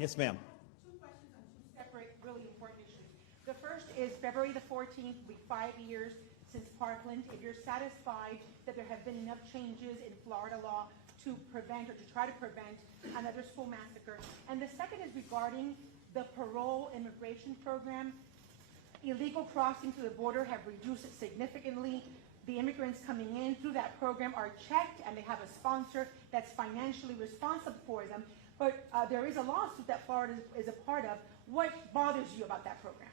Yes, ma'am. Two questions on two separate, really important issues. The first is February the 14th, will be 5 years since Parkland. If you're satisfied that there have been enough changes in Florida law to prevent or to try to prevent another school massacre. And the second is regarding the parole immigration program. Illegal crossings to the border have reduced significantly. The immigrants coming in through that program are checked and they have a sponsor that's financially responsible for them. But there is a lawsuit that Florida is a part of. What bothers you about that program?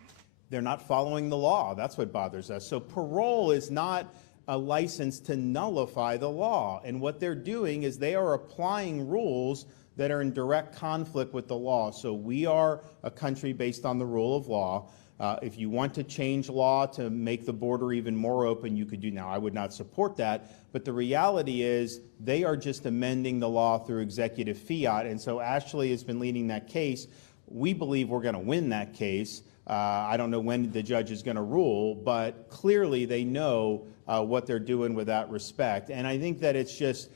They're not following the law. That's what bothers us. So parole is not a license to nullify the law. And what they're doing is they are applying rules that are in direct conflict with the law. So we are a country based on the rule of law. If you want to change law to make the border even more open, you could do now. I would not support that. But the reality is they are just amending the law through executive fiat. And so Ashley has been leading that case. We believe we're going to win that case. I don't know when the judge is going to rule, but clearly they know what they're doing with that respect. And I think that it's just,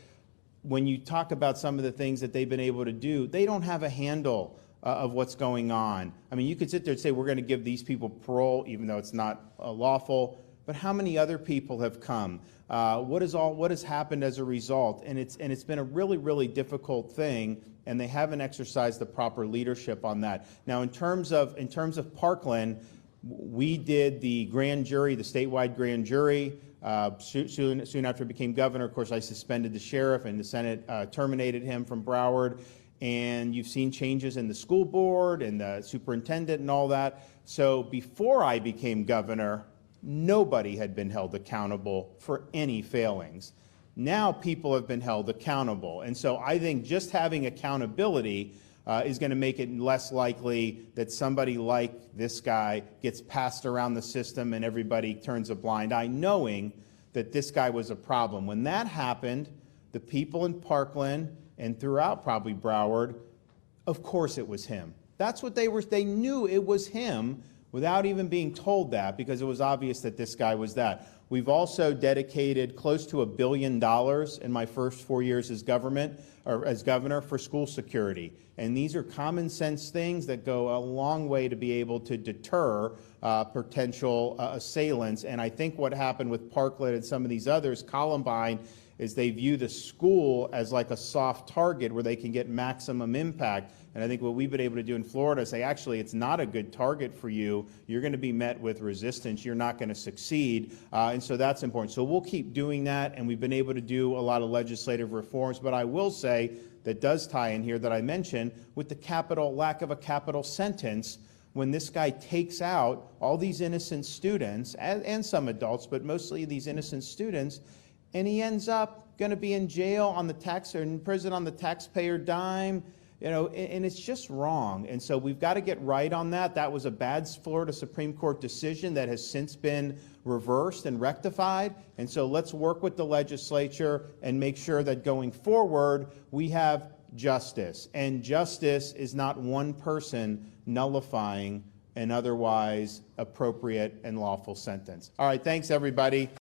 when you talk about some of the things that they've been able to do, they don't have a handle of what's going on. I mean, you could sit there and say, we're going to give these people parole, even though it's not lawful, but how many other people have come? What has happened as a result? And it's been a really, really difficult thing, and they haven't exercised the proper leadership on that. Now, in terms of Parkland, we did the grand jury, the statewide grand jury. Soon after I became governor, of course, I suspended the sheriff, and the Senate terminated him from Broward. And you've seen changes in the school board and the superintendent and all that. So before I became governor, nobody had been held accountable for any failings. Now people have been held accountable. And so I think just having accountability is going to make it less likely that somebody like this guy gets passed around the system and everybody turns a blind eye, knowing that this guy was a problem. When that happened, the people in Parkland and throughout probably Broward, of course it was him. That's what they knew it was him without even being told that, because it was obvious that this guy was that. We've also dedicated close to $1 billion in my first 4 years as governor for school security. And these are common sense things that go a long way to be able to deter potential assailants. And I think what happened with Parkland and some of these others, Columbine, is they view the school as like a soft target where they can get maximum impact. And I think what we've been able to do in Florida is say, actually, it's not a good target for you. You're going to be met with resistance. You're not going to succeed. And so that's important. So we'll keep doing that, and we've been able to do a lot of legislative reforms. But I will say that does tie in here that I mentioned with the lack of a capital sentence. When this guy takes out all these innocent students, and some adults, but mostly these innocent students, and he ends up going to be in jail on or in prison on the taxpayer dime, and it's just wrong. And so we've got to get right on that. That was a bad Florida Supreme Court decision that has since been reversed and rectified. And so let's work with the legislature and make sure that going forward we have justice. And justice is not one person nullifying an otherwise appropriate and lawful sentence. All right, thanks everybody.